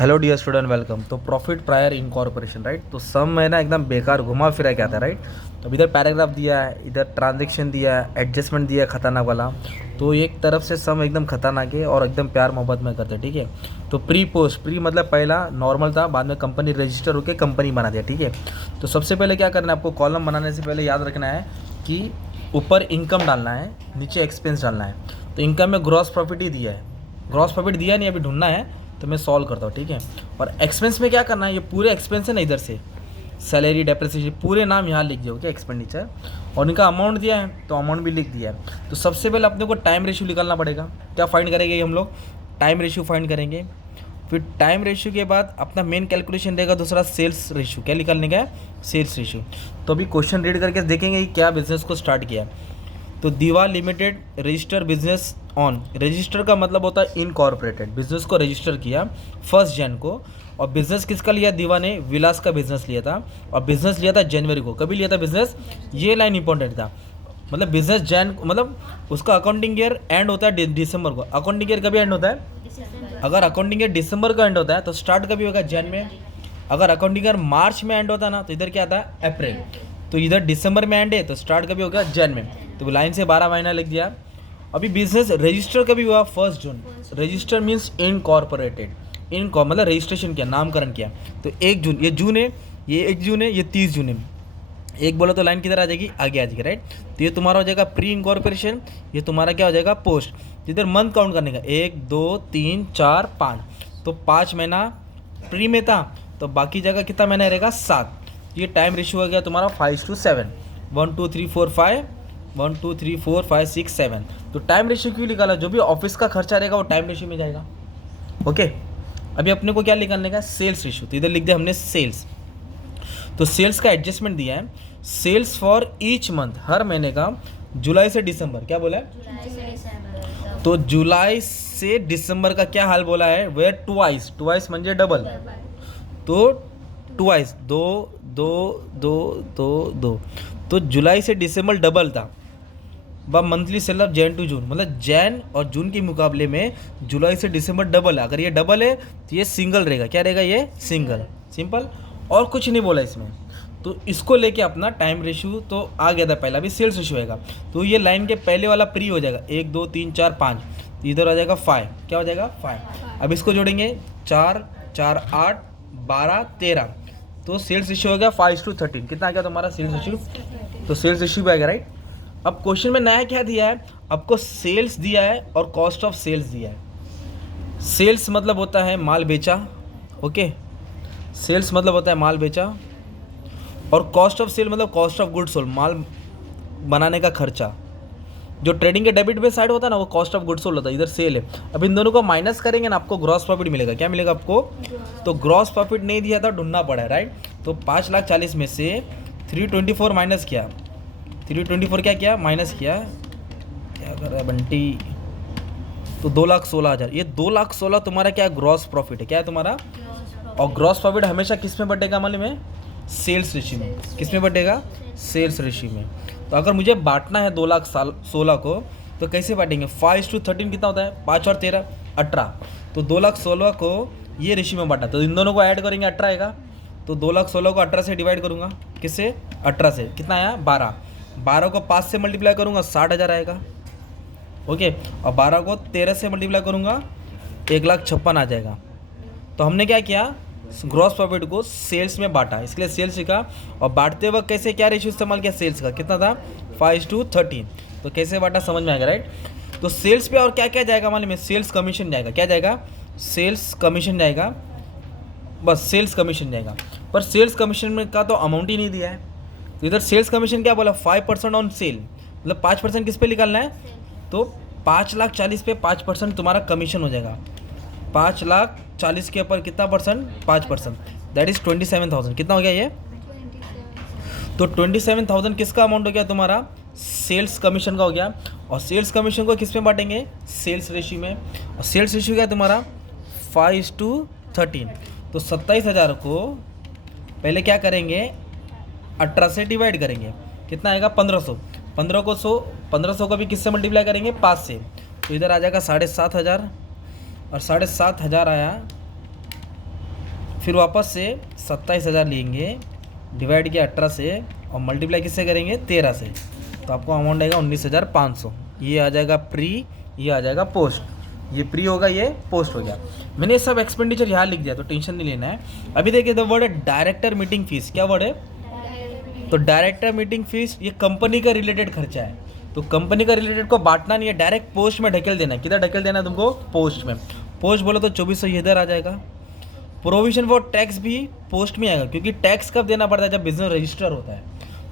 Hello dear student, welcome. तो profit prior incorporation, right. तो सम में ना एकदम बेकार घुमा फिरा के आता है, राइट। तो अब इधर पैराग्राफ दिया है, इधर ट्रांजेक्शन दिया है, एडजस्टमेंट दिया है खतरनाक वाला। तो एक तरफ से सम एकदम खतरनाक है और एकदम प्यार मोहब्बत में करते हैं, ठीक है। तो प्री पोस्ट, प्री मतलब पहला नॉर्मल था, बाद में कंपनी रजिस्टर होकर कंपनी बना दिया, ठीक है। तो सबसे पहले क्या करना है आपको, कॉलम बनाने से पहले याद रखना है कि ऊपर इनकम डालना है, नीचे एक्सपेंस डालना है। तो इनकम में ग्रॉस प्रॉफिट ही दिया है, ग्रॉस प्रॉफिट दिया नहीं, अभी ढूंढना है, तो मैं सॉल्व करता हूँ, ठीक है। और एक्सपेंस में क्या करना है, ये पूरे एक्सपेंस है ना, इधर से सैलरी, डेप्रिसिएशन, पूरे नाम यहाँ लिख दिया, ओके, एक्सपेंडिचर। और इनका अमाउंट दिया है तो अमाउंट भी लिख दिया है। तो सबसे पहले अपने को टाइम रेशियो निकालना पड़ेगा। क्या फाइंड करेंगे हम लोग, टाइम रेशियो फाइंड करेंगे। फिर टाइम रेशियो के बाद अपना मेन कैलकुलेशन रहेगा दूसरा, सेल्स रेशियो। क्या निकालने का है, सेल्स रेशियो। तो अभी क्वेश्चन रीड करके देखेंगे कि क्या बिजनेस को स्टार्ट किया। तो दीवा limited register business on, register का मतलब होता है इनकॉर्पोरेटेड, बिजनेस को रजिस्टर किया 1 जन को। और बिजनेस किसका लिया, दीवा ने विलास का बिजनेस लिया था। और बिजनेस लिया था जनवरी को। कभी लिया था बिजनेस, ये लाइन इंपॉर्टेंट था। मतलब बिजनेस जैन, मतलब उसका अकाउंटिंग ईयर एंड होता है दिसंबर को। अकाउंटिंग ईयर कभी एंड होता है, अगर अकाउंटिंग ईयर दिसंबर को एंड होता है तो स्टार्ट कभी होगा, जैन में। अगर अकाउंटिंग ईयर मार्च में एंड होता है ना, तो इधर क्या आता है, अप्रैल। तो इधर दिसंबर में एंड है तो स्टार्ट कभी होगा, जैन में। तो लाइन से 12 महीना लिख दिया। अभी बिजनेस रजिस्टर कभी हुआ, 1 जून। रजिस्टर मीन्स इनकॉर्पोरेटेड, मतलब रजिस्ट्रेशन किया, नामकरण किया। तो 1 जून, ये जून है, ये 1 जून है, ये 30 जून है। एक बोलो तो लाइन किधर आ जाएगी, आगे आ जाएगी, राइट। तो ये तुम्हारा हो जाएगा प्री इनकॉर्पोरेशन, ये तुम्हारा क्या हो जाएगा, पोस्ट। इधर मंथ काउंट करने का, 1 2 3 4 5। तो 5 महीना प्री में था, तो बाकी जगह कितना महीना रहेगा, 7। ये टाइम रेशियो हो गया तुम्हारा 5:7, 1 2 3 4 5, 1 2 3 4 5 6 7। तो टाइम रेशियो क्यों निकाला, जो भी ऑफिस का खर्चा रहेगा वो टाइम रेशियो में जाएगा, ओके। अभी अपने को क्या निकालने का, सेल्स रेशियो। तो इधर लिख दिया हमने सेल्स। तो सेल्स का एडजस्टमेंट दिया है, सेल्स फॉर ईच मंथ, हर महीने का, जुलाई से दिसंबर। क्या बोला है, तो जुलाई से दिसंबर का क्या हाल बोला है, वेयर ट्वाइस, ट्वाइस म्हणजे डबल। तो ट्वाइस, दो दो दो दो दो। तो जुलाई से दिसंबर डबल था। वह monthly sale of Jan to June, मतलब जैन और जून के मुकाबले में जुलाई से दिसंबर डबल है। अगर ये डबल है तो ये सिंगल रहेगा। क्या रहेगा, ये सिंगल, सिंपल। और कुछ नहीं बोला इसमें। तो इसको लेके अपना टाइम रेशियो तो आ गया था पहला, भी सेल्स रेशियो आएगा। तो ये लाइन के पहले वाला प्री हो जाएगा, 1 2 3 4 5। तो इधर आ जाएगा 5। क्या हो जाएगा, 5। अब इसको जोड़ेंगे, 4 4 8 12 13। तो सेल्स रेशियो हो गया 5:13। कितना आ गया तुम्हारा सेल्स रेशियो, तो सेल्स रेशियो भी आएगा, राइट। अब क्वेश्चन में नया क्या दिया है, आपको सेल्स दिया है और कॉस्ट ऑफ सेल्स दिया है। सेल्स मतलब होता है माल बेचा, ओके। सेल्स मतलब होता है माल बेचा। और कॉस्ट ऑफ सेल मतलब कॉस्ट ऑफ गुड्स सोल्ड, माल बनाने का खर्चा। जो ट्रेडिंग के डेबिट में साइड होता है ना, वो कॉस्ट ऑफ गुड्स सोल्ड होता है, इधर सेल है। अब इन दोनों को माइनस करेंगे ना, आपको ग्रॉस प्रॉफिट मिलेगा। क्या मिलेगा आपको, तो ग्रॉस प्रॉफिट नहीं दिया था, ढूंढना पड़ा है, राइट। तो 5,40,000 में से 324 माइनस किया, 324 क्या किया, माइनस किया, क्या कर रहा है बंटी, तो 2,16,000। ये 2,16,000 तुम्हारा क्या है, ग्रॉस प्रॉफिट है। क्या है तुम्हारा, और ग्रॉस प्रॉफिट हमेशा किस में बढ़ेगा, मालूम है, सेल्स रेशियो में। किस में बढ़ेगा, सेल्स रेशियो में। तो अगर मुझे बांटना है 2,16,000 को, तो कैसे बांटेंगे, 5:13 कितना होता है, 5 और 13 18। तो 2,16,000 को ये रेशियो में बांटा, तो इन दोनों को ऐड करेंगे, 18 आएगा। तो 2,16,000 को 18 से डिवाइड करूँगा, किससे, 18 से, कितना आया, 12। 12 को 5 से मल्टीप्लाई करूँगा, 60,000 आएगा, ओके। और 12 को 13 से मल्टीप्लाई करूँगा, 1,56,000 आ जाएगा। तो हमने क्या किया, ग्रॉस प्रॉफिट को सेल्स में बांटा, इसके लिए सेल्स लिखा। और बांटते वक्त कैसे, क्या रेशियो इस्तेमाल किया, सेल्स का कितना था, 5:13। तो कैसे बांटा समझ में आएगा, राइट। तो सेल्स पे और क्या क्या जाएगा, मालूम है, सेल्स कमीशन जाएगा। क्या जाएगा, सेल्स कमीशन जाएगा, बस सेल्स कमीशन जाएगा। पर सेल्स कमीशन में का तो अमाउंट ही नहीं दिया है। तो इधर सेल्स कमीशन क्या बोला, 5% ऑन सेल, मतलब 5% किस पे निकालना है, तो 5,40,000 पे 5% तुम्हारा कमीशन हो जाएगा। 5,40,000 के ऊपर कितना परसेंट, 5%, दैट इज 27,000। कितना हो गया ये, तो 27,000 किसका अमाउंट हो गया तुम्हारा, सेल्स कमीशन का हो गया। और सेल्स कमीशन को किस में बांटेंगे, सेल्स रेशियो में। और सेल्स रेशियो क्या है तुम्हारा, 5:13। तो 27,000 को पहले क्या करेंगे, 18 से डिवाइड करेंगे, कितना आएगा, 1,500। 1500 को भी किससे मल्टीप्लाई करेंगे, 5 से। तो इधर आ जाएगा 7,500, और 7,500 आया फिर वापस से 27,000 लेंगे, डिवाइड किया 18 से और मल्टीप्लाई किससे करेंगे 13 से, तो आपको अमाउंट आएगा 19,500। ये आ जाएगा प्री, ये आ जाएगा पोस्ट। ये प्री होगा, ये पोस्ट हो गया। मैंने ये सब एक्सपेंडिचर यहाँ लिख दिया, तो टेंशन नहीं लेना है। अभी देखिए द वर्ड है डायरेक्टर मीटिंग फीस। क्या वर्ड है? तो डायरेक्टर मीटिंग फीस ये कंपनी का रिलेटेड खर्चा है, तो कंपनी का रिलेटेड को बांटना नहीं है, डायरेक्ट पोस्ट में ढकेल देना है। किधर ढकेल देना है तुमको? पोस्ट में। पोस्ट बोलो तो 2400 इधर आ जाएगा। प्रोविजन फॉर टैक्स भी पोस्ट में आएगा, क्योंकि टैक्स कब देना पड़ता है? जब बिजनेस रजिस्टर होता है।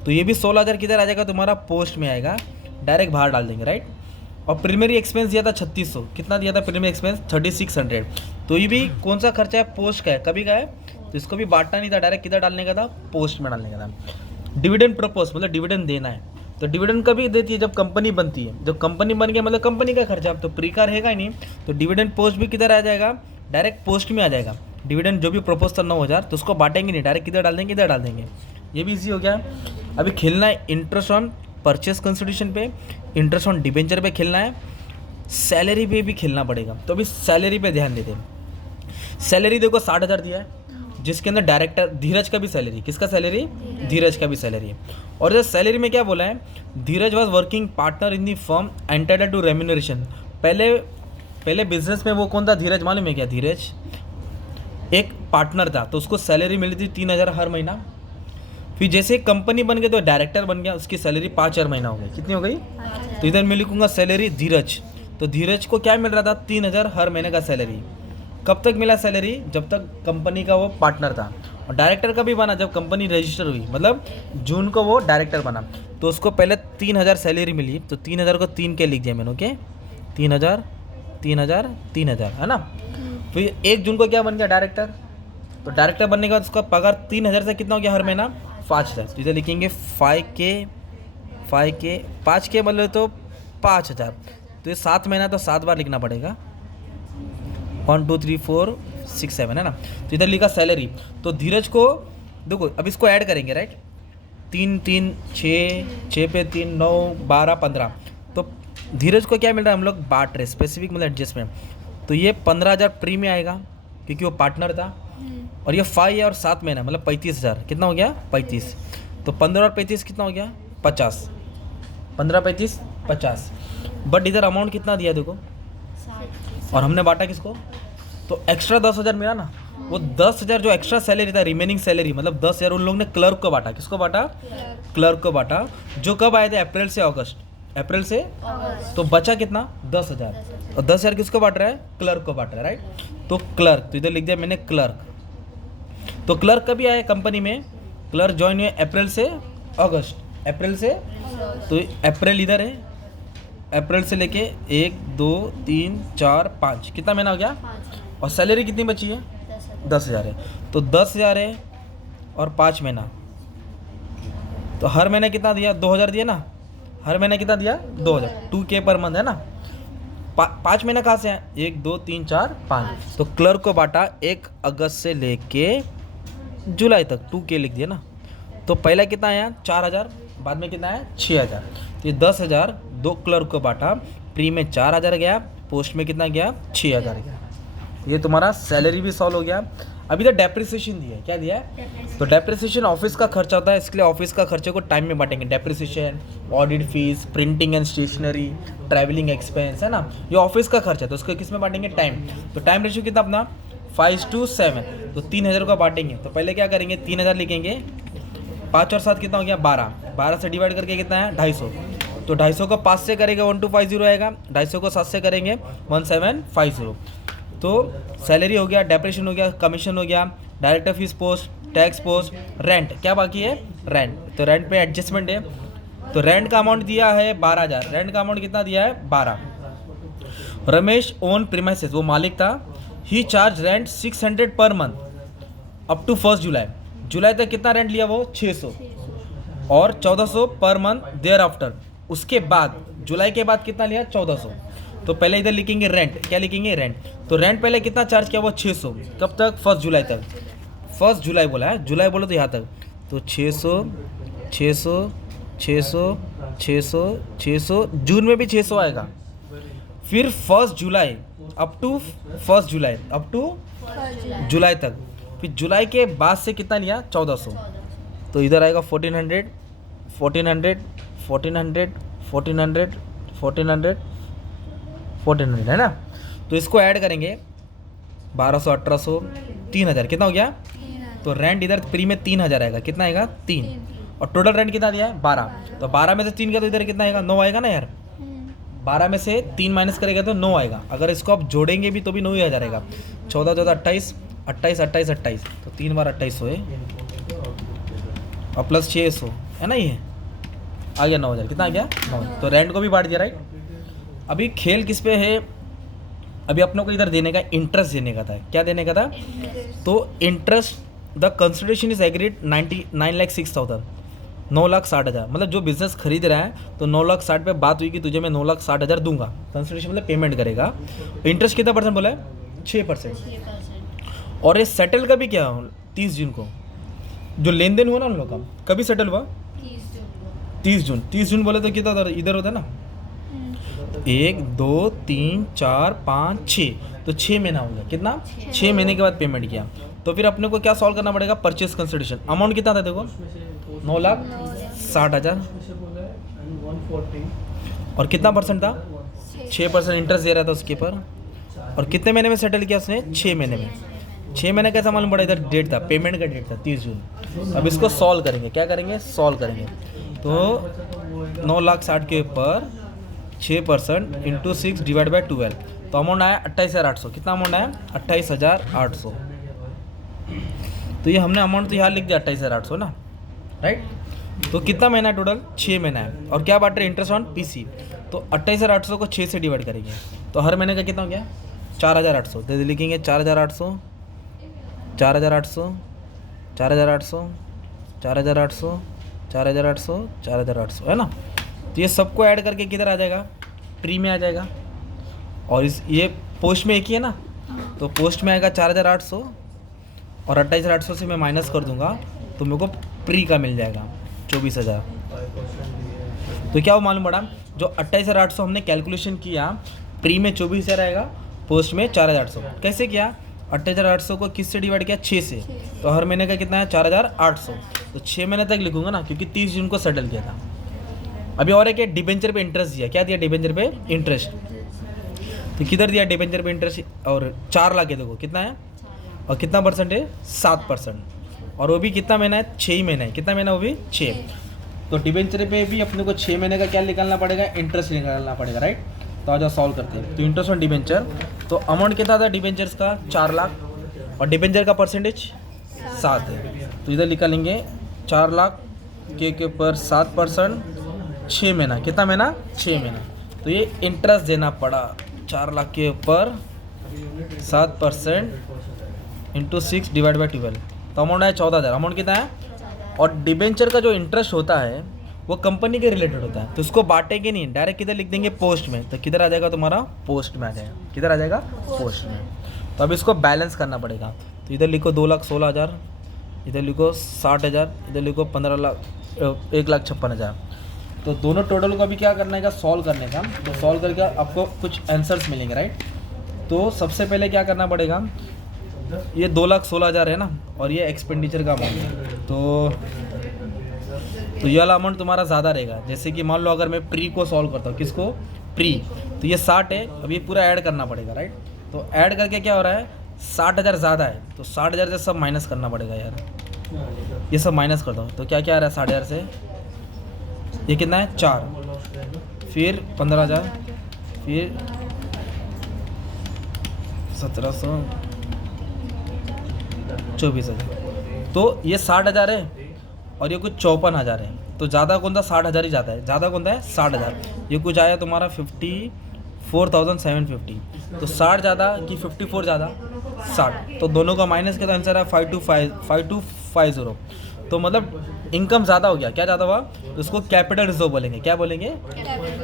तो ये भी 16,000 किधर आ जाएगा तुम्हारा? पोस्ट में आएगा, डायरेक्ट बाहर डाल देंगे, राइट। और प्रीमियरी एक्सपेंस दिया था 3600, कितना दिया था प्रीमियरी एक्सपेंस? 3600। तो ये भी कौन सा खर्चा है? पोस्ट का है। कभी का है? तो इसको भी बांटना नहीं था, डायरेक्ट किधर डालने का था? पोस्ट में डालने का था। डिविडेंड प्रपोज मतलब डिविडेंड देना है, तो डिविडेंड कभी देती है? जब कंपनी बनती है। जब कंपनी बन गया मतलब कंपनी का खर्चा, तो प्री का रहेगा ही नहीं, तो डिविडेंड पोस्ट भी किधर आ जाएगा? डायरेक्ट पोस्ट में आ जाएगा। डिविडेंड जो भी प्रपोज था 9,000, तो उसको बांटेंगे नहीं, डायरेक्ट किधर डाल देंगे? इधर डाल देंगे। ये भी इजी हो गया। अभी खेलना है इंटरेस्ट ऑन परचेस कंसिडरेशन पे, इंटरेस्ट ऑन डिबेंचर पे खेलना है, सैलरी पे भी खेलना पड़ेगा। तो अभी सैलरी पे ध्यान देते हैं। सैलरी देखो 60,000 दिया है, जिसके अंदर डायरेक्टर धीरज का भी सैलरी, किसका सैलरी? धीरज का भी सैलरी है। और जो सैलरी में क्या बोला है? Dheeraj was working partner in the firm entitled to remuneration. पहले बिजनेस में वो कौन था? धीरज। मालूम है क्या? धीरज एक पार्टनर था, तो उसको सैलरी मिली थी 3,000 हर महीना। फिर जैसे कंपनी बन गई तो डायरेक्टर बन गया, उसकी सैलरी 5,000 महीना हो गई। कितनी हो गई? तो इधर मैं लिखूंगा सैलरी धीरज। तो धीरज को क्या मिल रहा था? 3,000 हर महीने का सैलरी। कब तक मिला सैलरी? जब तक कंपनी का वो पार्टनर था। और डायरेक्टर कभी बना? जब कंपनी रजिस्टर हुई, मतलब जून को वो डायरेक्टर बना, तो उसको पहले 3,000 सैलरी मिली। तो 3,000 को 3 के लिख दिया मैंने, ओके। 3,000 3,000 3,000, है ना। फिर 1 जून को क्या बन गया? डायरेक्टर। तो डायरेक्टर बनने के बाद उसका पगार 3,000 से कितना हो गया हर महीना? 5,000। तो इधर लिखेंगे 5K 5K मतलब तो 5,000। तो ये 7 महीना, तो 7 बार लिखना पड़ेगा। 1 2 3 4 6 7, है ना। तो इधर लिखा सैलरी। तो धीरज को देखो, अब इसको ऐड करेंगे, राइट। 3 3 6 पे 3 9 12 15। तो धीरज को क्या मिल रहा है? हम लोग बांट रहे, स्पेसिफिक मतलब एडजस्टमेंट। तो ये 15,000 प्री में आएगा, क्योंकि वो पार्टनर था। और ये 5 और 7 महीना मतलब 35,000। कितना हो गया? 35। तो 15 और 35 कितना हो गया? 50। 15 35 50। बट इधर अमाउंट कितना दिया देखो, और हमने बांटा किसको? तो एक्स्ट्रा 10,000 मिला ना। वो 10,000 जो एक्स्ट्रा सैलरी था, रिमेनिंग सैलरी मतलब 10,000 उन लोगों ने क्लर्क को बांटा। किसको बांटा? क्लर्क को बांटा। जो कब आए थे? अप्रैल से अगस्त। अप्रैल से तो बचा कितना? 10,000। और 10,000 किसको बांट रहा है? क्लर्क को बांट रहा है, राइट। तो क्लर्क, तो इधर लिख दिया मैंने क्लर्क। तो क्लर्क कभी आए कंपनी में? क्लर्क ज्वाइन हुए अप्रैल से अगस्त। अप्रैल से, तो अप्रैल इधर है, अप्रैल से लेके 1 2 3 4 5, कितना महीना हो गया? और सैलरी कितनी बची है? 10,000 है। तो 10,000 है और 5 महीना, तो हर महीने कितना दिया? 2,000 दिया ना। हर महीने कितना दिया? 2,000। 2K पर मंथ, है ना। 5 महीना कहाँ से है? 1 2 3 4 5। तो क्लर्क को बांटा 1 अगस्त से लेके जुलाई तक, 2K लिख दिया ना। तो पहला कितना आया? 4,000। बाद में कितना आया? 6,000। तो ये 10,000 दो क्लर्क को बांटा, प्री में 4,000 गया, पोस्ट में कितना गया? 6,000 गया। ये तुम्हारा सैलरी भी सॉल्व हो गया। अभी तो डेप्रिसिएशन दिया है। क्या दिया है? तो डेप्रिसिएशन ऑफिस का खर्चा होता है, इसके लिए ऑफिस का खर्चे को टाइम में बांटेंगे। Depreciation, audit fee, printing and stationery, travelling expense, है ना। ये ऑफिस का खर्चा है, तो उसको किस में बांटेंगे? टाइम। तो टाइम रेशियो कितना अपना? 5:7। तो 3,000 का बांटेंगे। तो पहले क्या करेंगे? 3,000 लिखेंगे। 5 और 7 कितना हो गया? 12। 12 से डिवाइड करके कितना है? 250। तो 250 को 5 से करेंगे 1250 आएगा। 250 को 7 से करेंगे 1750। तो सैलरी हो गया, डेप्रेशन हो गया, कमीशन हो गया, director fees post, tax post, rent. क्या बाकी है? रेंट। तो रेंट पे एडजस्टमेंट है। तो रेंट का अमाउंट दिया है 12,000। रेंट का अमाउंट कितना दिया है? 12। रमेश ओन प्रीमाइसेस, वो मालिक था। ही charge rent 600 per month up to 1 July. जुलाई तक कितना रेंट लिया वो? 600 और 1,400 पर मंथ देयर आफ्टर। उसके बाद जुलाई के बाद कितना लिया? 1,400। तो पहले इधर लिखेंगे रेंट। क्या लिखेंगे? रेंट। तो रेंट पहले कितना चार्ज किया? वो 600। कब तक? 1 जुलाई तक। 1 जुलाई बोला है, जुलाई बोलो तो यहाँ तक। तो 600 600 600 600 600, जून में भी 600 आएगा। फिर 1 जुलाई अप टू 1 जुलाई, अप टू जुलाई तक। फिर जुलाई के बाद से कितना लिया 1400, तो इधर आएगा 1400 1400 1400 1400 1400 1400 है ना। तो इसको ऐड करेंगे 1200 1800 3000, कितना हो गया। तो रेंट इधर प्री में 3000 आएगा, कितना आएगा 3, और टोटल रेंट कितना दिया है 12, तो 12 में से 3 का तो इधर कितना आएगा 9 आएगा ना यार। 12 में से 3 माइनस करेगा तो 9 आएगा, अगर इसको आप जोड़ेंगे भी तो भी 9 ही आ जाएगा। 14 14 28 28 28 28, तो 3 बार 2800 है और प्लस 600 है ना, ये आ गया 9000, कितना आ गया 9। तो रेंट को भी बांट दिया राइट। अभी खेल किस पे है, अभी अपनों को इधर देने का इंटरेस्ट देने का था, क्या देने का था, तो interest the consideration is agreed 9,06,000 9,60,000, मतलब जो बिजनेस खरीद रहा है तो 9,60,000 पे बात हुई कि तुझे मैं 9,60,000 दूंगा, कंसिडरेशन मतलब पेमेंट करेगा। इंटरेस्ट कितना परसेंट बोला है 6%, और ये सेटल का भी क्या 30 जून को, जो लेन देन हुआ ना उन लोग का कभी सेटल हुआ 30 जून। 30 जून बोले तो कितना इधर होता ना 1 2 3 4 5 6, तो 6 महीना हो गया, कितना 6 महीने के बाद पेमेंट किया। तो फिर अपने को क्या सॉल्व करना पड़ेगा, परचेस कंसिडरेशन अमाउंट कितना था देखो 9,60,000, और कितना परसेंट था 6% इंटरेस्ट दे रहा था उसके पर, और कितने महीने में सेटल किया उसने 6 महीने में। 6 महीने कैसा मालूम पड़ा, इधर डेट था पेमेंट का डेट था 30 जून। अब इसको सॉल्व करेंगे, क्या करेंगे सॉल्व करेंगे, तो 9,60,000 के ऊपर 6% इंटू 6 डिवाइड बाई 12, तो अमाउंट आया 28,800, कितना अमाउंट आया 28,800। तो ये हमने अमाउंट तो यहाँ लिख दिया 28,800 ना राइट। तो कितना महीना है टोटल 6 महीना है, और क्या बांट रहे इंटरेस्ट ऑन पीसी, तो 28,800 को 6 से डिवाइड करेंगे तो हर महीने का कितना हो गया 4,800, तो लिखेंगे 4,800 4,800 4,800 4,800 4,800 4,800 है ना। तो ये सबको ऐड करके किधर आ जाएगा प्री में आ जाएगा, और इस ये पोस्ट में एक ही है ना, तो पोस्ट में आएगा 4,800 और 28,800 से मैं माइनस कर दूंगा तो मेरे को प्री का मिल जाएगा 24,000। तो क्या वो मालूम पड़ा, जो 28,800 हमने कैलकुलेशन किया प्री में 24,000 आएगा, पोस्ट में 4,800। कैसे किया, 28,800 को किस से डिवाइड किया 6 से, तो हर महीने का कितना है 4,800, तो 6 महीने तक लिखूंगा ना क्योंकि 30 जून को सेटल किया था। अभी और एक डिबेंचर पे इंटरेस्ट दिया, क्या दिया डिबेंचर पे इंटरेस्ट, तो किधर दिया डिबेंचर पे इंटरेस्ट, और 4 लाख है देखो कितना है, और कितना परसेंट है 7%, और वो भी कितना महीना है 6 ही महीना है, कितना महीना वो भी 6। तो डिबेंचर पे भी अपने को 6 महीने का क्या निकालना पड़ेगा इंटरेस्ट निकालना पड़ेगा राइट। तो आज सॉल्व करते हैं, तो इंटरेस्ट ऑन डिबेंचर, तो अमाउंट कितना था डिबेंचर्स का 4 लाख, और डिबेंचर का परसेंटेज 7 है, तो इधर निकालेंगे 4 लाख के ऊपर 7%, 6 महीना, कितना महीना 6 महीना, तो ये इंटरेस्ट देना पड़ा 4 लाख के ऊपर 7% इंटू 6 डिवाइड बाई 12, तो अमाउंट है 14,000। अमाउंट कितना है, और डिबेंचर का जो इंटरेस्ट होता है वो कंपनी के रिलेटेड होता है, तो उसको बांटेंगे नहीं, डायरेक्ट किधर लिख देंगे पोस्ट में, तो किधर आ जाएगा तुम्हारा पोस्ट में आ जाएगा, किधर आ जाएगा पोस्ट में। तो अब इसको बैलेंस करना पड़ेगा, तो इधर लिखो 2,16,000, इधर लिखो 60,000, इधर लिखो 1,56,000। तो दोनों टोटल को अभी क्या करने का सॉल्व करने का, तो सॉल्व करके आपको कुछ आंसर्स मिलेंगे राइट। तो सबसे पहले क्या करना पड़ेगा, ये 2,16,000 है ना, और ये एक्सपेंडिचर का अमाउंट है, तो ये वाला अमाउंट तुम्हारा ज़्यादा रहेगा। जैसे कि मान लो अगर मैं प्री को सॉल्व करता हूँ, किसको प्री, तो ये 60 है, अब ये पूरा ऐड करना पड़ेगा राइट। तो ऐड करके क्या हो रहा है 60,000 ज़्यादा है, तो 60,000 से सब माइनस करना पड़ेगा यार, ये सब माइनस कर दो, तो क्या क्या आ रहा है 60,000 से, ये कितना है 4, फिर 15,000, फिर 1,700, 24,000, तो ये 60,000 है, और ये कुछ 54,000 है, तो ज़्यादा कौन था 60,000 ही जाता है, ज़्यादा कौन था 60,000, ये कुछ आया तुम्हारा 54,750, तो 60 ज़्यादा कि 54 ज़्यादा 60, तो दोनों का माइनस का आंसर है 5250, तो मतलब इनकम ज़्यादा हो गया, क्या ज़्यादा हुआ, तो उसको कैपिटल रिजर्व बोलेंगे, क्या बोलेंगे,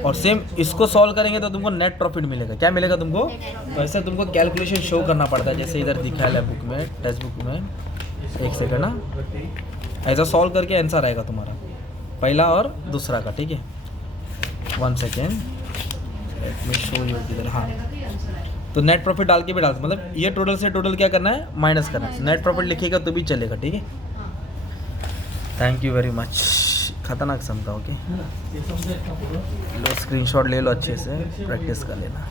और सेम इसको सॉल्व करेंगे तो तुमको नेट प्रॉफिट मिलेगा, क्या मिलेगा तुमको, तो ऐसे तुमको कैलकुलेशन शो करना पड़ता है, जैसे इधर दिखाया है बुक में, टेक्स्ट बुक में, एक सेकंड ना, ऐसा सॉल्व करके आंसर आएगा तुम्हारा पहला और दूसरा का, ठीक है 1 second, let me show you किधर, हाँ तो नेट प्रॉफिट डाल के भी डाल, मतलब ये टोटल से टोटल क्या करना है, माइनस करना है। नेट प्रॉफिट लिखिएगा तो भी चलेगा, ठीक है। Thank you very much. खतरनाक सम था, ओके। लो स्क्रीनशॉट ले लो, अच्छे से प्रैक्टिस कर लेना।